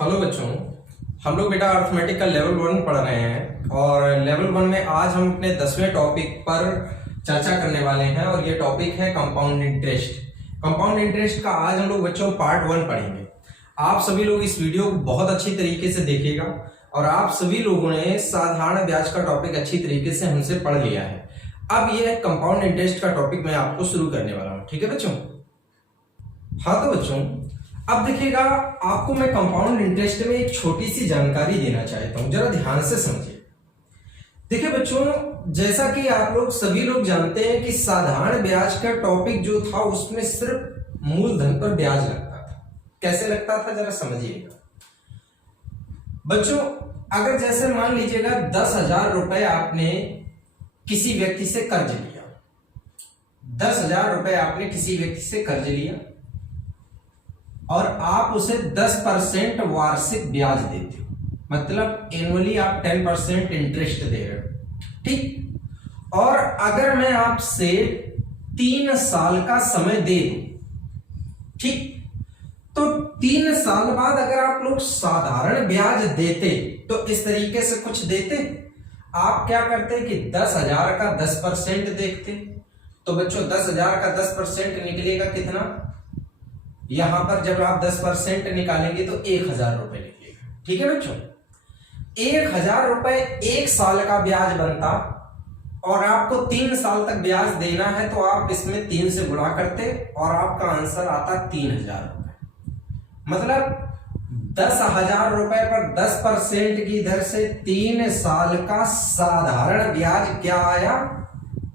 Hello बच्चों, हम लोग बेटा अर्थमेटिक का लेवल 1 पढ़ रहे हैं और लेवल 1 में आज हम अपने 10वें टॉपिक पर चर्चा करने वाले हैं और ये टॉपिक है कंपाउंड इंटरेस्ट। कंपाउंड इंटरेस्ट का आज हम लोग बच्चों पार्ट 1 पढ़ेंगे। आप सभी लोग इस वीडियो को बहुत अच्छी तरीके से देखिएगा और आप सभी लोगों ने साधारण ब्याज का टॉपिक अच्छी तरीके से हमसे पढ़ लिया है। अब ये कंपाउंड इंटरेस्ट का टॉपिक मैं आपको शुरू करने वाला हूँ, ठीक है बच्चों। हाँ तो बच्चों, अब देखिएगा, आपको मैं कंपाउंड इंटरेस्ट में एक छोटी सी जानकारी देना चाहता हूं, जरा ध्यान से समझिए। देखिए बच्चों, जैसा कि आप लोग सभी लोग जानते हैं कि साधारण ब्याज का टॉपिक जो था उसमें सिर्फ मूलधन पर ब्याज लगता था। कैसे लगता था जरा समझिएगा बच्चों। अगर जैसे मान लीजिएगा 10,000 रुपए आपने किसी व्यक्ति से कर्ज लिया, 10,000 रुपए आपने किसी व्यक्ति से कर्ज लिया और आप उसे 10% वार्षिक ब्याज देते हो, मतलब एनुअली आप 10% इंटरेस्ट दे रहे हो, ठीक। और अगर मैं आपसे 3 साल का समय दे दूं, ठीक, तो 3 साल बाद अगर आप लोग साधारण ब्याज देते तो इस तरीके से कुछ देते। आप क्या करते कि 10,000 का 10% देखते, तो बच्चों 10,000 का 10% निकलेगा कितना। यहां पर जब आप 10% निकालेंगे तो 1,000 रुपए निकलेगा, ठीक है बच्चों। 1,000 रुपए 1 साल का ब्याज बनता और आपको 3 साल तक ब्याज देना है तो आप इसमें 3 से गुणा करते और आपका आंसर आता 3,000 रुपए। मतलब 10,000 रुपए पर 10% की दर से 3 साल का साधारण ब्याज क्या आया,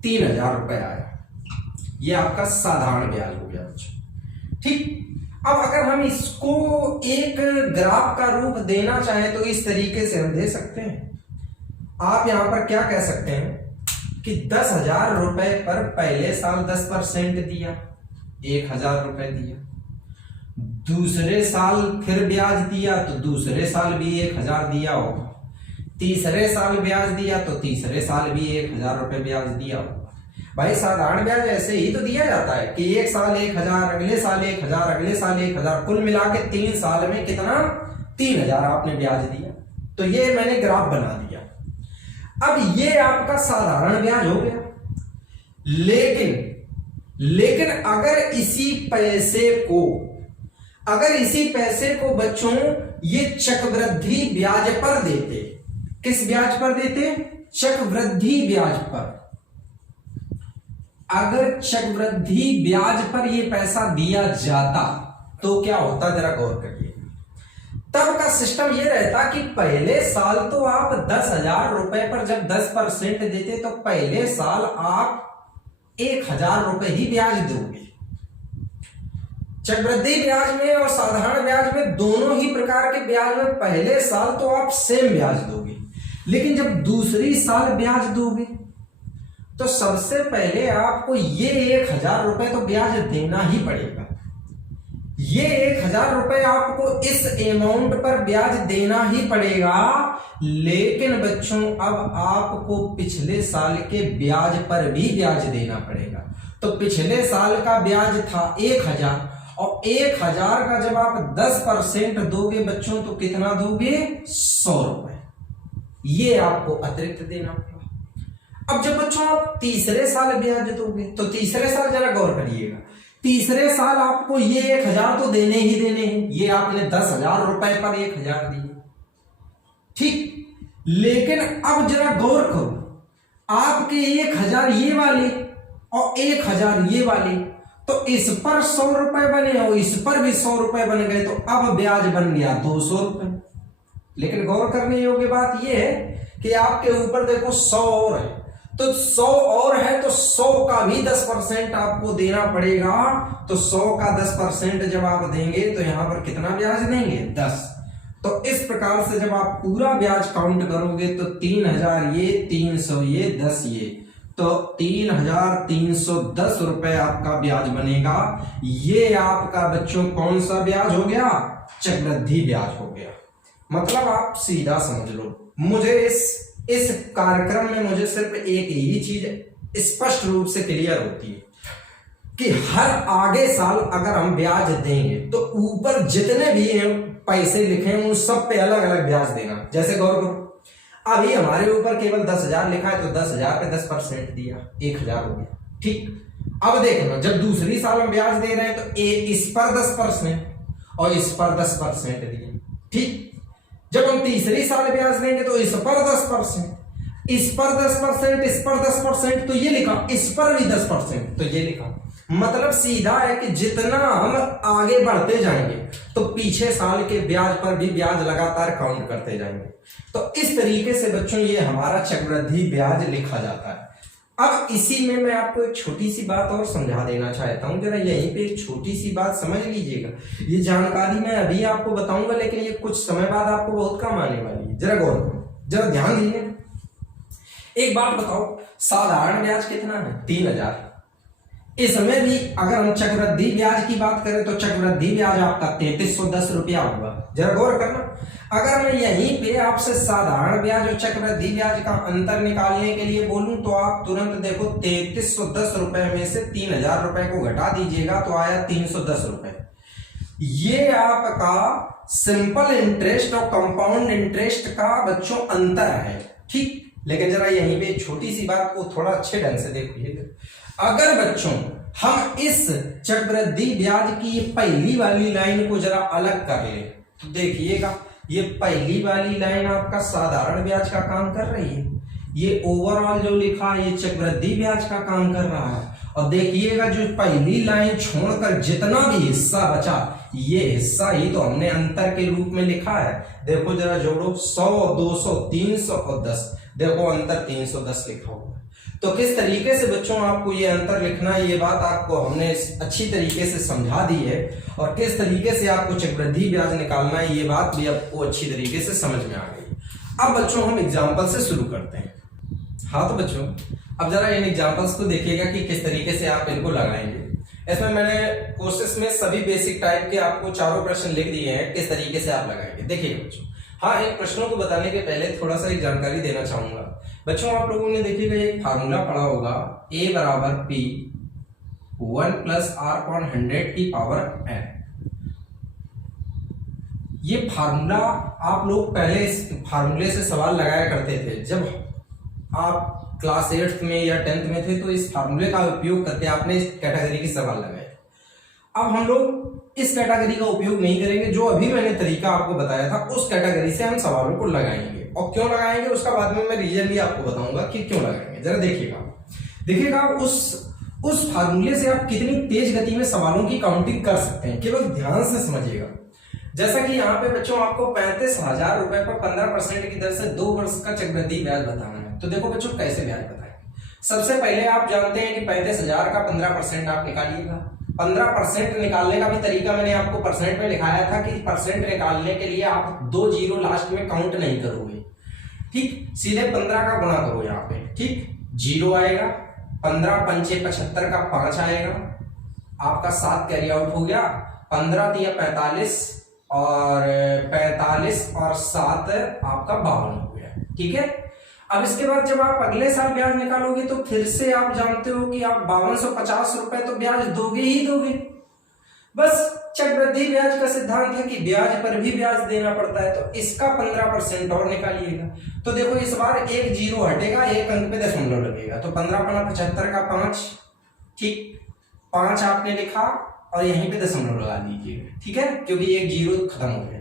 3,000 रुपए आया। यह आपका साधारण ब्याज हो गया बच्चों, ठीक। अब अगर हम इसको एक ग्राफ का रूप देना चाहें तो इस तरीके से हम दे सकते हैं। आप यहां पर क्या कह सकते हैं कि 10,000 रुपए पर पहले साल 10% दिया, 1,000 रुपए दिया। दूसरे साल फिर ब्याज दिया तो दूसरे साल भी 1,000 दिया होगा। तीसरे साल ब्याज दिया तो तीसरे साल भी 1,000 रुपए ब्याज दिया होगा। भाई साधारण ब्याज ऐसे ही तो दिया जाता है कि 1 साल 1,000, अगले साल 1,000, अगले साल 1,000, कुल मिला के 3 साल में कितना, 3,000 आपने ब्याज दिया। तो ये मैंने ग्राफ बना दिया। अब ये आपका साधारण ब्याज हो गया। लेकिन अगर इसी पैसे को बच्चों ये चक्रवृद्धि ब्याज पर देते, किस ब्याज पर देते, चक्रवृद्धि ब्याज पर। अगर चक्रवृद्धि ब्याज पर ये पैसा दिया जाता तो क्या होता, जरा गौर करिए। तब का सिस्टम ये रहता कि पहले साल तो आप 10,000 रुपए पर जब 10% देते तो पहले साल आप 1,000 रुपए ही ब्याज दोगे। चक्रवृद्धि ब्याज में और साधारण ब्याज में दोनों ही प्रकार के ब्याज में पहले साल तो आप सेम ब्याज दोगे, लेकिन जब दूसरी साल ब्याज दोगे तो सबसे पहले आपको ये 1,000 रुपए तो ब्याज देना ही पड़ेगा। ये 1,000 रुपए आपको इस अमाउंट पर ब्याज देना ही पड़ेगा। लेकिन बच्चों अब आपको पिछले साल के ब्याज पर भी ब्याज देना पड़ेगा। तो पिछले साल का ब्याज था 1,000 और 1,000 का जब आप 10% दोगे बच्चों तो कितना दोगे, 100 रुपए। ये आपको अतिरिक्त देना पड़ेगा। अब जब बच्चों आप तीसरे साल ब्याज दोगे तो तीसरे साल जरा गौर करिएगा, तीसरे साल आपको ये 1,000 तो देने ही देने हैं। ये आपने 10,000 रुपए पर 1,000 दिए, ठीक। लेकिन अब जरा गौर करो, आपके 1,000 ये वाले और 1,000 ये वाले, तो इस पर 100 रुपए बने और इस पर भी 100 रुपए बन गए, तो अब ब्याज बन गया 200 रुपए। लेकिन गौर करने योग्य बात यह है कि आपके ऊपर देखो 100 और है, तो 100 और है तो 100 का भी 10% आपको देना पड़ेगा। तो 100 का 10% जब आप देंगे तो यहां पर कितना ब्याज देंगे, 10। तो इस प्रकार से जब आप पूरा ब्याज काउंट करोगे तो 3,000 ये, 300 ये, 10 ये, तो 3,310 रुपए आपका ब्याज बनेगा। ये आपका बच्चों कौन सा ब्याज हो गया, चक्रवृद्धि ब्याज हो गया। मतलब आप सीधा समझ लो, मुझे इस कार्यक्रम में मुझे सिर्फ एक ही चीज स्पष्ट रूप से क्लियर होती है कि हर आगे साल अगर हम ब्याज देंगे तो ऊपर जितने भी पैसे लिखे उन सब पे अलग अलग ब्याज देना। जैसे गौर करो, अभी हमारे ऊपर केवल 10,000 लिखा है तो 10,000 पे 10% दिया, 1,000 हो गया। ठीक, अब देखो जब दूसरी साल में ब्याज दे रहे हैं तो इस पर 10% और इस पर 10% दिए। ठीक, जब हम तीसरी साल ब्याज देंगे तो इस पर 10%, इस पर 10%, इस पर 10%, तो ये लिखा, इस पर भी 10%, तो ये लिखा। मतलब सीधा है कि जितना हम आगे बढ़ते जाएंगे तो पीछे साल के ब्याज पर भी ब्याज लगातार काउंट करते जाएंगे। तो इस तरीके से बच्चों ये हमारा चक्रवृद्धि ब्याज लिखा जाता है। अब इसी में मैं आपको एक छोटी सी बात और समझा देना चाहता हूं, जरा यहीं पे एक छोटी सी बात समझ लीजिएगा। ये जानकारी मैं अभी आपको बताऊंगा लेकिन ये कुछ समय बाद आपको बहुत काम आने वाली है। जरा गौर करो, जरा ध्यान दीजिए। एक बात बताओ, साधारण ब्याज कितना है? 3,000। इसमें भी अगर हम चक्रवृद्धि ब्याज की बात करें तो चक्रवृद्धि ब्याज आपका 3310 रुपया होगा। जरा गौर करना, अगर मैं यहीं पे आपसे साधारण ब्याज और चक्रवृद्धि ब्याज का अंतर निकालने के लिए बोलूं तो आप तुरंत देखो 3310 रुपए में से 3,000 रुपए को घटा दीजिएगा तो आया 310 रुपए। ये आपका सिंपल इंटरेस्ट और कंपाउंड इंटरेस्ट का बच्चों अंतर है। ठीक, लेकिन जरा यहीं पे छोटी सी बात को थोड़ा अच्छे ढंग से देखिए। अगर बच्चों हम इस चक्रवृद्धि ब्याज की पहली वाली लाइन को जरा अलग कर ले तो देखिएगा, ये पहली वाली लाइन आपका साधारण ब्याज का काम कर रही है, ये ओवरऑल जो लिखा है ये चक्रवृद्धि ब्याज का काम कर रहा है। और देखिएगा जो पहली लाइन छोड़कर जितना भी हिस्सा बचा ये हिस्सा ही तो हमने अंतर के रूप में लिखा है। देखो जरा जोड़ो, 100, 200, 300 और 10, देखो अंतर 310 लिखा हुआ है। तो किस तरीके से बच्चों आपको ये अंतर लिखना है, ये बात आपको हमने अच्छी तरीके से समझा दी है। और किस तरीके से आपको चक्रवृद्धि ब्याज निकालना है ये बात भी आपको अच्छी तरीके से समझ में आ गई। अब बच्चों हम एग्जाम्पल से शुरू करते हैं। हाँ तो बच्चों अब जरा इन एग्जाम्पल्स को देखिएगा कि किस तरीके से आप इनको लगाएंगे। इसमें मैंने कोशिश में सभी बेसिक टाइप के आपको चारों प्रश्न लिख दिए हैं, किस तरीके से आप लगाएंगे देखिएगा बच्चों। हाँ, इन प्रश्नों को बताने के पहले थोड़ा सा एक जानकारी देना चाहूंगा बच्चों। आप लोगों ने देखिएगा एक फार्मूला पढ़ा होगा, A बराबर P 1 प्लस R अपॉन 100 की पावर n। ये फार्मूला आप लोग पहले इस फार्मूले से सवाल लगाया करते थे जब आप क्लास 8th में या 10th में थे, तो इस फार्मूले का उपयोग करके आपने इस कैटेगरी के सवाल लगाए। अब हम लोग इस कैटेगरी का उपयोग नहीं करेंगे, जो अभी मैंने तरीका आपको बताया था उस कैटेगरी से हम सवालों को लगाएंगे। और क्यों लगाएंगे उसका बाद में मैं रीजन भी आपको बताऊंगा कि क्यों लगाएंगे। जरा देखिएगा उस फार्मूले से आप कितनी तेज गति में सवालों की काउंटिंग कर सकते हैं, केवल ध्यान से समझिएगा। जैसा कि यहाँ पे बच्चों आपको 35,000 रुपए पर 15% की दर से 2 वर्ष का चक्रवृद्धि ब्याज बताना है। तो देखो बच्चों कैसे ब्याज बताएंगे। सबसे पहले आप जानते हैं कि 35,000 का 15% आप निकालिएगा। 15% निकालने का भी तरीका मैंने आपको परसेंट में लिखाया था कि परसेंट निकालने के लिए आप 2 जीरो लास्ट में काउंट नहीं करोगे। ठीक, सीधे 15 का गुणा करो यहाँ पे। ठीक, 0 आएगा, 15 पंचे 75 का 5 आएगा, आपका 7 कैरी आउट हो गया, 15 दिया 45 और 45 और 7 आपका 52 हो गया। ठीक है, अब इसके बाद जब आप अगले साल ब्याज निकालोगे तो फिर से आप जानते हो कि आप 5250 रुपए तो ब्याज दोगे ही दोगे। बस चक्रवृद्धि ब्याज का सिद्धांत है कि ब्याज पर भी ब्याज देना पड़ता है, तो इसका 15% और निकालिएगा। तो देखो इस बार एक जीरो हटेगा, एक अंक पे दशमलव लगेगा, तो 15 75 का 5। ठीक, 5 आपने लिखा और यहीं पे दशमलव लगा दीजिएगा। ठीक है, क्योंकि एक जीरो खत्म हो गया।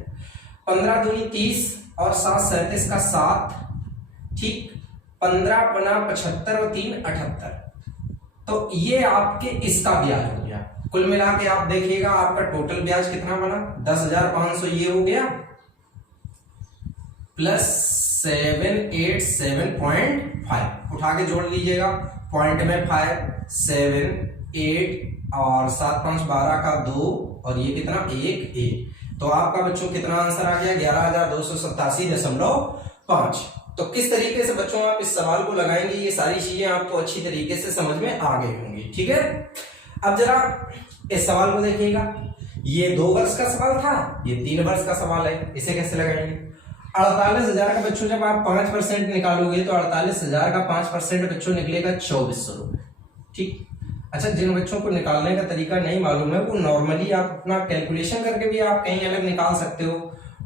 15 दूनी 30 और 7 37 का 7। ठीक, 15 बना 75 और 3 78। तो ये आपके इसका ब्याज हो गया। कुल मिला के आप देखिएगा आपका टोटल ब्याज कितना बना, 10,500 ये हो गया प्लस 787.5 उठा के जोड़ लीजिएगा, पॉइंट में 5 7 8 और 7 5 12 का 2 और ये कितना 1 तो आपका बच्चों कितना आंसर आ गया 11,287.5। तो किस तरीके से बच्चों आप इस सवाल को लगाएंगे ये सारी चीजें आपको अच्छी तरीके से समझ में आ गई होंगी। ठीक है, अब जरा इस सवाल को देखिएगा। ये 2 वर्ष का सवाल था, ये 3 वर्ष का सवाल है, इसे कैसे लगाएंगे। 48,000 का बच्चों जब आप 5% निकालोगे तो 48,000 का 5% बच्चों निकलेगा 2400 रुपए। ठीक, अच्छा, जिन बच्चों को निकालने का तरीका नहीं मालूम है वो नॉर्मली आप अपना कैलकुलेशन करके भी आप कहीं अलग निकाल सकते हो।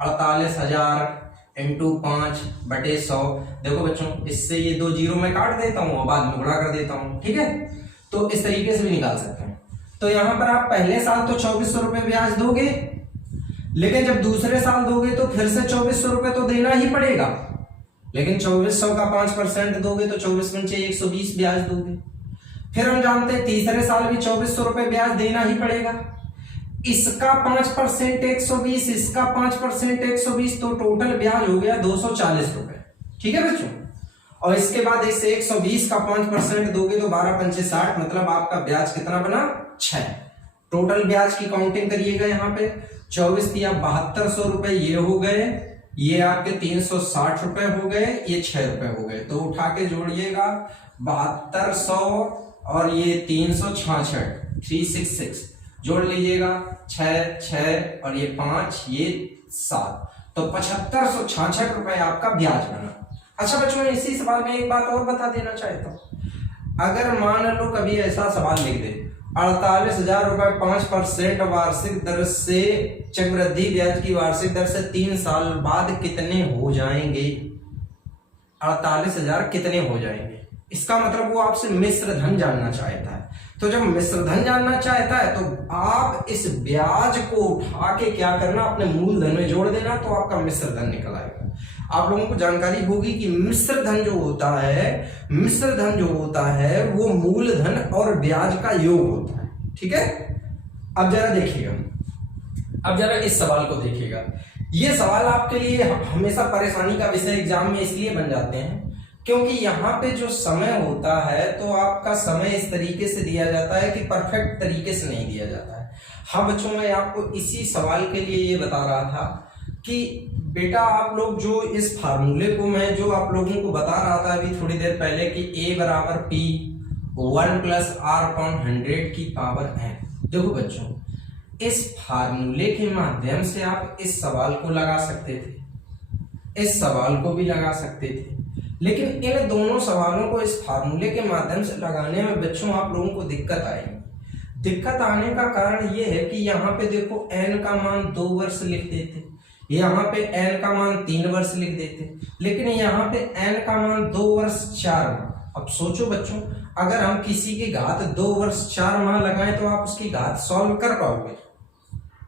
48,000 इंटू 5/100। देखो बच्चों, इससे ये 2 जीरो में काट देता हूँ और बाद में गुणा कर देता हूँ, ठीक है। तो इस तरीके से भी निकाल सकते हैं। तो यहाँ पर आप पहले साल तो 2400 रुपये ब्याज दोगे, लेकिन जब दूसरे साल दोगे तो फिर से 2400 रुपये तो देना ही पड़ेगा। लेकिन 2400 का 5% दोगे तो 24 पंचे 120 ब्याज दोगे। फिर हम जानते हैं तीसरे साल भी 2400 रुपये ब्याज देना ही पड़ेगा। इसका 5% 120, इसका 5% 120, तो टोटल ब्याज हो गया 240 रुपये, ठीक है बच्चों। और इसके बाद इससे 120 का 5% दोगे तो 12 पंचे 60, मतलब आपका ब्याज कितना बना? 6। टोटल ब्याज की काउंटिंग करिएगा। यहाँ पे 24 दिया 7200 रुपए ये हो गए, ये आपके 360 रुपए हो गए, ये 6 रुपए हो गए। तो उठा के जोड़िएगा 7200 और ये 366, 366 जोड़ लीजिएगा। 6 6 और ये 5, ये 7, तो 7566 रुपए आपका ब्याज बना। अच्छा बच्चों, इसी सवाल में एक बात और बता देना चाहता हूं। अगर मान लो कभी ऐसा सवाल लिख दे 48,000 रुपए 5% वार्षिक दर से चक्रवृद्धि ब्याज की वार्षिक दर से 3 साल बाद कितने हो जाएंगे? 48,000 कितने हो जाएंगे? इसका मतलब वो आपसे मिश्र धन जानना चाहता है। तो जब मिश्र धन जानना चाहता है तो आप इस ब्याज को उठा के क्या करना, अपने मूलधन में जोड़ देना, तो आपका मिश्र धन निकल आएगा। आप लोगों को जानकारी होगी कि मिश्र धन जो होता है वो मूलधन और ब्याज का योग होता है, ठीक है। अब जरा देखिएगा, अब जरा इस सवाल को देखिएगा। ये सवाल आपके लिए हमेशा परेशानी का विषय एग्जाम में इसलिए बन जाते हैं क्योंकि यहाँ पे जो समय होता है तो आपका समय इस तरीके से दिया जाता है कि परफेक्ट तरीके से नहीं दिया जाता है। हाँ बच्चों, मैं आपको इसी सवाल के लिए ये बता रहा था कि बेटा आप लोग जो इस फार्मूले को मैं जो आप लोगों को बता रहा था अभी थोड़ी देर पहले कि A बराबर P 1 + R/100 की पावर n। देखो बच्चों, इस फार्मूले के माध्यम से आप इस सवाल को लगा सकते थे, इस सवाल को भी लगा सकते थे, लेकिन इन दोनों सवालों को इस फार्मूले के माध्यम से लगाने में बच्चों आप लोगों को दिक्कत आएगी। दिक्कत आने का कारण ये है कि यहाँ पे देखो n का मान 2 वर्ष लिख देते, यहाँ पे n का मान 3 वर्ष लिख देते, लेकिन यहाँ पे n का मान 2 वर्ष 4 माह। अब सोचो बच्चों, अगर हम किसी की घात 2 वर्ष 4 माह लगाएं तो आप उसकी घात सॉल्व कर पाओगे,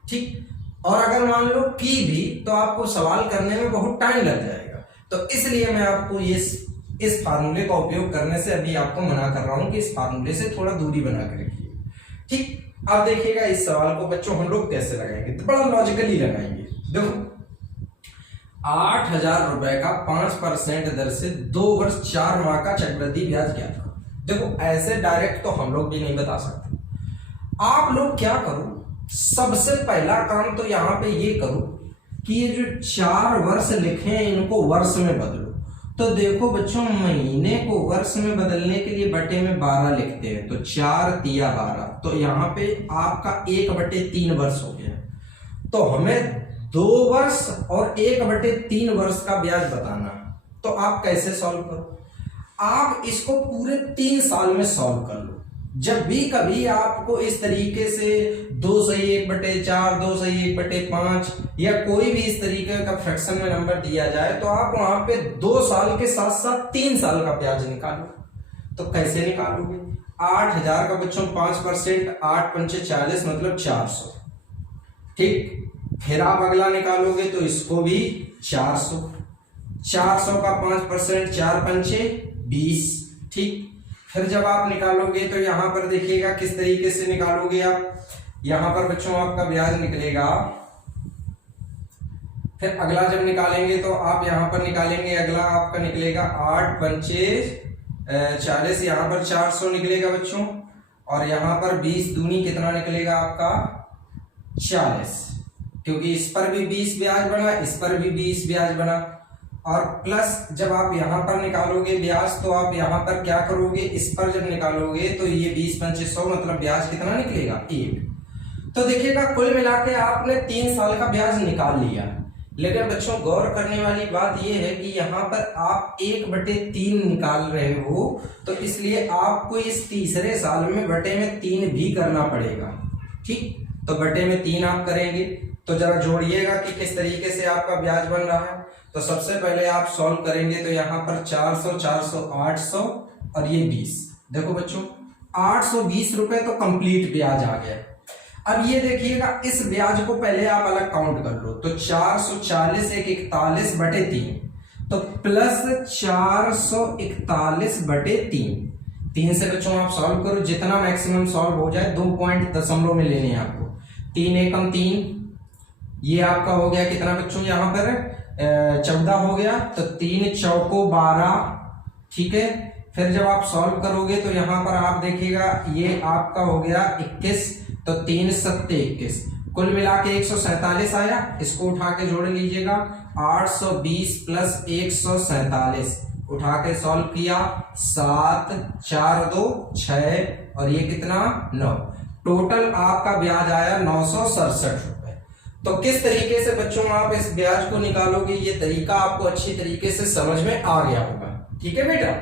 ठीक। और अगर मान लो p भी, तो आपको सवाल करने में बहुत टाइम लग जाएगा। तो इसलिए मैं आपको इस फार्मूले का उपयोग करने से अभी आपको मना कर रहा हूं कि इस फार्मूले से थोड़ा दूरी बना कर रखिए, ठीक। अब देखिएगा इस सवाल को बच्चों हम लोग कैसे लगाएंगे, तो बड़ा लॉजिकली लगाएंगे। देखो 8,000 रुपए का 5% दर से 2 वर्ष 4 माह का चक्रवृद्धि ब्याज क्या था। देखो ऐसे डायरेक्ट तो हम लोग भी नहीं बता सकते। आप लोग क्या करो, सबसे पहला काम तो यहाँ पे ये करो कि ये जो 4 वर्ष लिखे हैं इनको वर्ष में बदलो। तो देखो बच्चों, महीने को वर्ष में बदलने के लिए बटे में 12 लिखते हैं, तो 4 तिया 12, तो यहाँ पे आपका 1/3 वर्ष हो गया। तो हमें 2 वर्ष और 1/3 वर्ष का ब्याज बताना। तो आप कैसे सॉल्व करो, आप इसको पूरे 3 साल में सॉल्व कर लो। जब भी कभी आपको इस तरीके से 2 सही 1/4, 2 सही 1/5 या कोई भी इस तरीके का फ्रैक्शन में नंबर दिया जाए तो आप वहां पे 2 साल के साथ साथ 3 साल का ब्याज निकालो। तो कैसे निकालोगे? 8,000 का बच्चों 5%, 8 पंचे 40, मतलब 400, ठीक। फिर आप अगला निकालोगे तो इसको भी 400, 400 का 5%, 4 पंचे 20, ठीक। फिर जब आप निकालोगे तो यहां पर देखिएगा किस तरीके से निकालोगे आप। यहां पर बच्चों आपका ब्याज निकलेगा, फिर अगला जब निकालेंगे तो आप यहां पर निकालेंगे, अगला आपका निकलेगा 8 पंचे 40, यहां पर 400 निकलेगा बच्चों, और यहां पर 20 दूनी कितना निकलेगा आपका 40, क्योंकि इस पर भी 20 ब्याज बना, इस पर भी 20 ब्याज बना। और प्लस जब आप यहां पर निकालोगे ब्याज तो आप यहां पर क्या करोगे, इस पर जब निकालोगे तो ये 20 पंचे 100, मतलब ब्याज कितना निकलेगा 1। तो देखिएगा कुल मिला के आपने 3 साल का ब्याज निकाल लिया। लेकिन बच्चों गौर करने वाली बात यह है कि यहाँ पर आप 1/3 निकाल रहे हो, तो इसलिए आपको इस तीसरे साल में बटे में 3 भी करना पड़ेगा। ठीक, तो बटे में 3 आप करेंगे। तो जरा जोड़िएगा कि किस तरीके से आपका ब्याज बन रहा है। तो सबसे पहले आप सॉल्व करेंगे तो यहाँ पर 400, 400, 800 और ये 20। देखो बच्चों 820 रुपए तो कंप्लीट ब्याज आ गया। अब ये देखिएगा इस ब्याज को पहले आप अलग काउंट कर लो, तो 440 एक 41 बटे 3, तो प्लस 441 बटे 3 से बच्चों आप सॉल्व करो, जितना मैक्सिमम सॉल्व हो जाए। 2 पॉइंट दशमलव में लेने हैं आपको। 3 एकम 3, ये आपका हो गया कितना बच्चों, यहाँ पर 14 हो गया, तो 3 चौको 12। ठीक है, फिर जब आप सॉल्व करोगे तो यहाँ पर आप देखिएगा ये आपका हो गया 21, तो 3 7 21, कुल मिला के 147 आया। इसको उठा के जोड़ लीजिएगा, 820 प्लस 147 उठा के सॉल्व किया, 7 4 2 6 और ये कितना 9। टोटल आपका ब्याज आया 967 रुपए। तो किस तरीके से बच्चों आप इस ब्याज को निकालोगे, ये तरीका आपको अच्छी तरीके से समझ में आ गया होगा। ठीक है बेटा,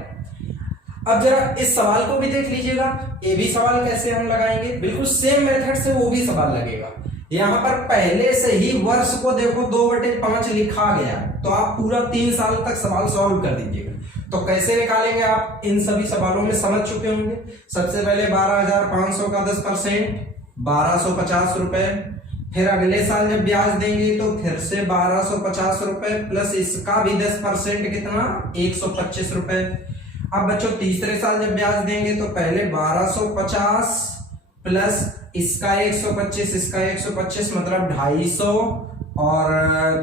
अब जरा इस सवाल को भी देख लीजिएगा। ये भी सवाल कैसे हम लगाएंगे, बिल्कुल सेम मेथड से वो भी सवाल लगेगा। यहाँ पर पहले से ही वर्ष को देखो 2/5 लिखा गया, तो आप पूरा 3 साल तक सवाल सॉल्व कर दीजिएगा। तो कैसे निकालेंगे आप इन सभी सवालों में समझ चुके होंगे। सबसे पहले 12,500 का 10% 1250 रुपए, फिर अगले साल जब ब्याज देंगे तो फिर से 1250 रुपए प्लस इसका भी 10% कितना 125 रुपए। अब बच्चों तीसरे साल जब ब्याज देंगे तो पहले 1250 प्लस इसका 125, इसका 125 मतलब 250, और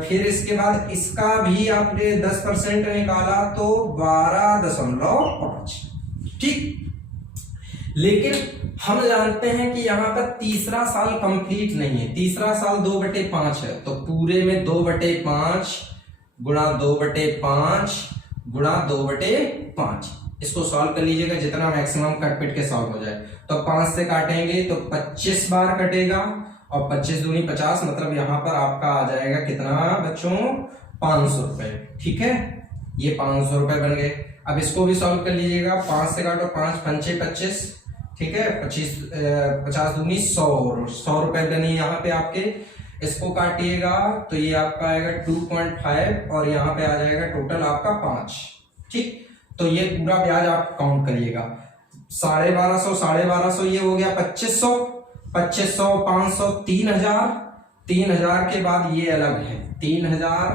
फिर इसके बाद इसका भी आपने 10% निकाला तो 12.5। ठीक, लेकिन हम जानते हैं कि यहाँ पर तीसरा साल कंप्लीट नहीं है, तीसरा साल 2/5 है, तो पूरे में 2/5 गुणा 2/5 गुणा 2/5। इसको सॉल्व कर लीजिएगा, जितना मैक्सिमम कट पिट के सॉल्व हो जाए। तो 5 से काटेंगे तो 25 बार कटेगा, और 25 दूनी 50, मतलब यहाँ पर आपका आ जाएगा कितना बच्चों 500 रुपए। ठीक है, ये 500 रुपए बन गए। अब इसको भी सॉल्व कर लीजिएगा, 5 से काटो 5 पंचे 25, ठीक है, 50 दूनी 100 रुपए बने यहाँ पे आपके। इसको काटिएगा तो ये आपका आएगा 2.5 और यहाँ पे आ जाएगा टोटल आपका 5। ठीक, तो ये पूरा ब्याज आप काउंट करिएगा। 1250, 1250 ये हो गया 2500, 2500 500 3000 के बाद ये अलग है 3000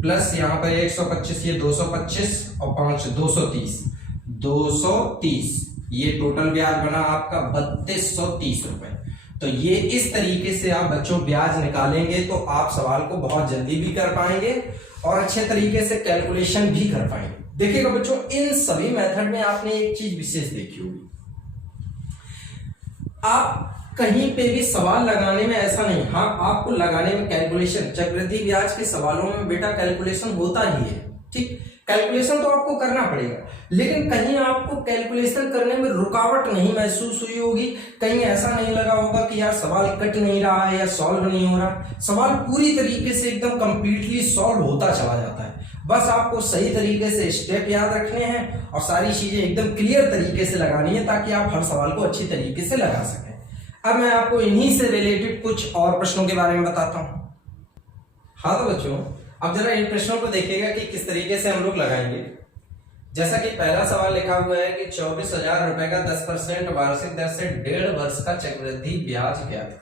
प्लस यहाँ पर 125, ये 225 और 5 230, ये टोटल ब्याज बना आपका 3230 रुपए। तो ये इस तरीके से आप बच्चों ब्याज निकालेंगे तो आप सवाल को बहुत जल्दी भी कर पाएंगे और अच्छे तरीके से कैलकुलेशन भी कर पाएंगे। देखिएगा बच्चों, इन सभी मेथड में आपने एक चीज विशेष देखी होगी, आप कहीं पे भी सवाल लगाने में ऐसा नहीं, हाँ आपको लगाने में कैलकुलेशन, चक्रवृद्धि ब्याज के सवालों में बेटा कैलकुलेशन होता ही है। ठीक, कैलकुलेशन तो आपको करना पड़ेगा, लेकिन कहीं आपको कैलकुलेशन करने में रुकावट नहीं महसूस हुई होगी, कहीं ऐसा नहीं लगा होगा कि यार सवाल कट नहीं रहा है या सॉल्व नहीं हो रहा। सवाल पूरी तरीके से एकदम कंप्लीटली सॉल्व होता चला जाता है। बस आपको सही तरीके से स्टेप याद रखने हैं और सारी चीजें एकदम क्लियर तरीके से लगानी है ताकि आप हर सवाल को अच्छी तरीके से लगा सकें। अब मैं आपको इन्हीं से रिलेटेड कुछ और प्रश्नों के बारे में बताता हूं। हाँ तो बच्चों, अब जरा इन प्रश्नों को देखिएगा कि किस तरीके से हम लोग लगाएंगे। जैसा कि पहला सवाल लिखा हुआ है कि 24,000 रुपए का 10% वार्षिक दर से 1.5 वर्ष का चक्रवृद्धि ब्याज क्या था।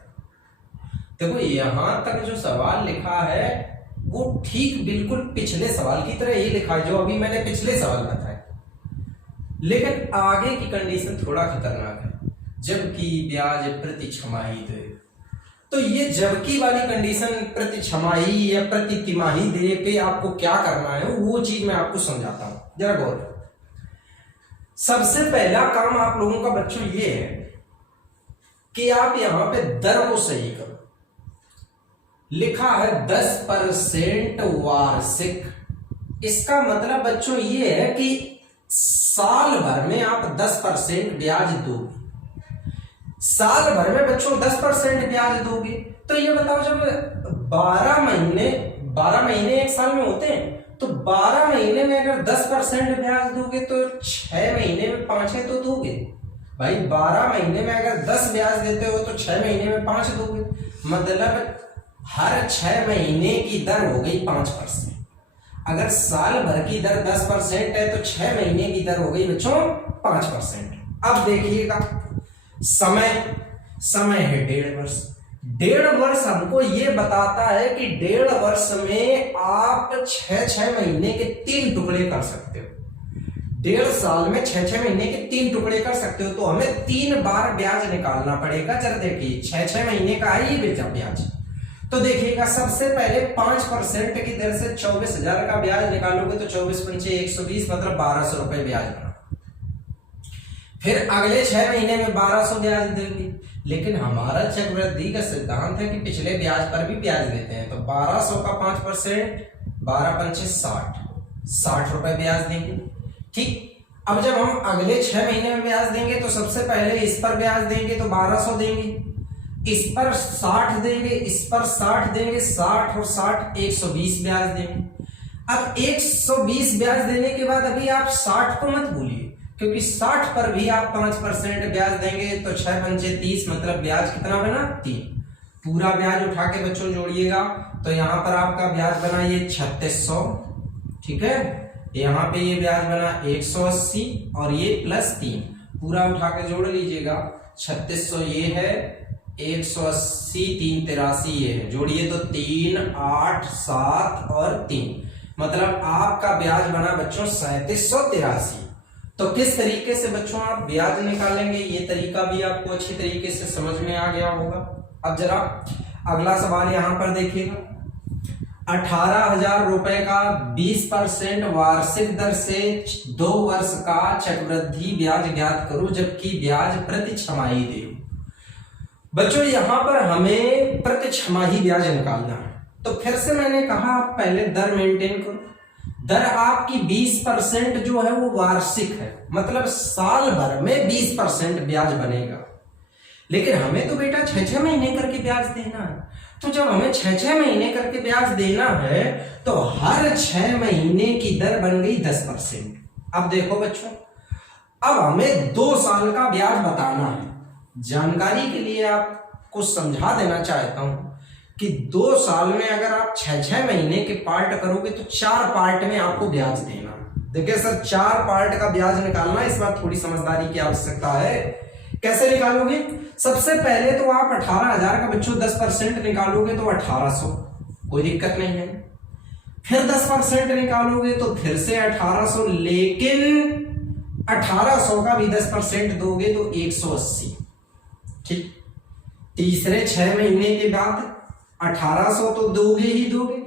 देखो यहां तक जो सवाल लिखा है वो ठीक बिल्कुल पिछले सवाल की तरह ही लिखा है जो अभी मैंने पिछले सवाल बताया, लेकिन आगे की कंडीशन थोड़ा खतरनाक है। जबकि ब्याज प्रति छमाही दे, तो ये जबकि वाली कंडीशन प्रति छमाही या प्रति तिमाही दे पे आपको क्या करना है वो चीज मैं आपको समझाता हूं, जरा गौर। सबसे पहला काम आप लोगों का बच्चों ये है कि आप यहां पे दर को सही करो। लिखा है 10% वार्षिक, इसका मतलब बच्चों ये है कि साल भर में आप 10% ब्याज दोगे। साल भर में बच्चों 10% ब्याज दोगे, तो ये बताओ जब 12 महीने 12 महीने एक साल में होते हैं, तो 12 महीने में अगर 10% ब्याज दोगे तो 6 महीने में 5 है तो दोगे भाई। 12 महीने में अगर 10 ब्याज देते हो तो 6 महीने में 5 दोगे, मतलब हर 6 महीने की दर हो गई 5%। अगर साल भर की दर 10% है तो 6 महीने की दर हो गई बच्चों 5%। अब देखिएगा समय है 1.5 वर्ष। 1.5 वर्ष हमको ये बताता है कि 1.5 वर्ष में आप 6 महीने के 3 टुकड़े कर सकते हो। 1.5 साल में 6 महीने के 3 टुकड़े कर सकते हो, तो हमें 3 बार ब्याज निकालना पड़ेगा। जरा देखिए 6 महीने का है ये ब्याज, तो देखिएगा सबसे पहले 5% की दर से 24,000 का ब्याज निकालोगे तो 24 पंचे 120, मतलब 1200 रुपए ब्याज बना। फिर अगले 6 महीने में 1200 ब्याज देंगे, लेकिन हमारा चक्रवृद्धि का सिद्धांत है कि पिछले ब्याज पर भी ब्याज देते हैं, तो 1200 का 5%, 12 पंचे 60 रुपए ब्याज देंगे। ठीक, अब जब हम अगले 6 महीने में ब्याज देंगे तो सबसे पहले इस पर ब्याज देंगे तो 1200 देंगे, इस पर 60 देंगे, इस पर 60 देंगे, 60 और 60 120 ब्याज देंगे। अब 120 ब्याज देने के बाद अभी आप 60 को मत भूलिए, क्योंकि 60 पर भी आप 5% ब्याज देंगे तो 6 पंचे 30, मतलब ब्याज कितना बना 3। पूरा ब्याज उठा के बच्चों जोड़िएगा तो यहां पर आपका ब्याज बना ये 3600, ठीक है। यहाँ पे ये ब्याज बना 180 और ये +3, पूरा उठा के जोड़ लीजिएगा। 3600 ये है, 180, 3 83 ये है, जोड़िए तो 3 8 7 और 3, मतलब आपका ब्याज बना बच्चों 3783। तो किस तरीके से बच्चों आप ब्याज निकालेंगे, ये तरीका भी आपको अच्छी तरीके से समझ में आ गया होगा। अब जरा अगला सवाल यहां पर देखिएगा। 18,000 रुपए का 20% वार्षिक दर से 2 वर्ष का चक्रवृद्धि ब्याज ज्ञात करो, जबकि ब्याज प्रति छमाही दे। बच्चों यहां पर हमें प्रति छमाही ब्याज निकालना है, तो फिर से मैंने कहा आप पहले दर मेंटेन करो। दर आपकी 20% जो है वो वार्षिक है, मतलब साल भर में 20% ब्याज बनेगा, लेकिन हमें तो बेटा 6 महीने करके ब्याज देना है। तो जब हमें 6 महीने करके ब्याज देना है तो हर 6 महीने की दर बन गई 10%। अब देखो बच्चों, अब हमें 2 साल का ब्याज बताना है। जानकारी के लिए आपको समझा देना चाहता हूं कि 2 साल में अगर आप 6 महीने के पार्ट करोगे तो 4 पार्ट में आपको ब्याज देना। देखिए सर, 4 पार्ट का ब्याज निकालना, इस बार थोड़ी समझदारी की आवश्यकता है। कैसे निकालोगे? सबसे पहले तो आप 18,000 का बच्चों 10% निकालोगे तो 1800, कोई दिक्कत नहीं है। फिर 10% निकालोगे तो फिर से 1800, लेकिन 1800 का भी 10% दोगे तो 180। ठीक, तीसरे 6 महीने के बाद 1800 तो दोगे ही दोगे,